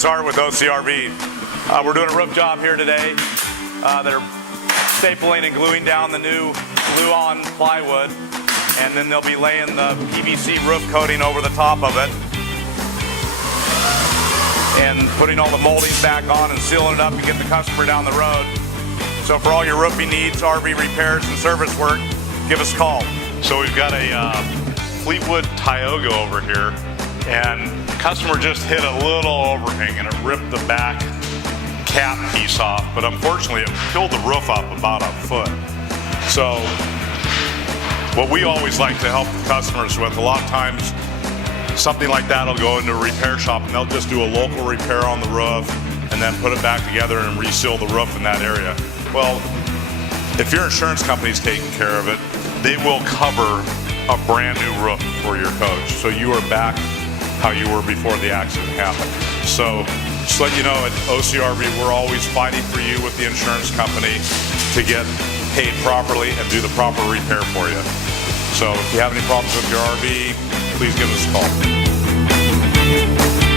it's Art with OCRV. We're doing a roof job here today. They're stapling and gluing down the new glue-on plywood, and then they'll be laying the PVC roof coating over the top of it and putting all the moldings back on and sealing it up to get the customer down the road. So for all your roofing needs, RV repairs and service work, give us a call. So we've got a Fleetwood Tioga over here, and the customer just hit a little overhang and it ripped the back cap piece off, but unfortunately it peeled the roof up about a foot. So what we always like to help the customers with, a lot of times something like that will go into a repair shop and they'll just do a local repair on the roof and then put it back together and reseal the roof in that area. Well, if your insurance company's taking care of it, they will cover a brand new roof for your coach. So you are back how you were before the accident happened. So just let you know, at OCRV, we're always fighting for you with the insurance company to get paid properly and do the proper repair for you. So if you have any problems with your RV, please give us a call.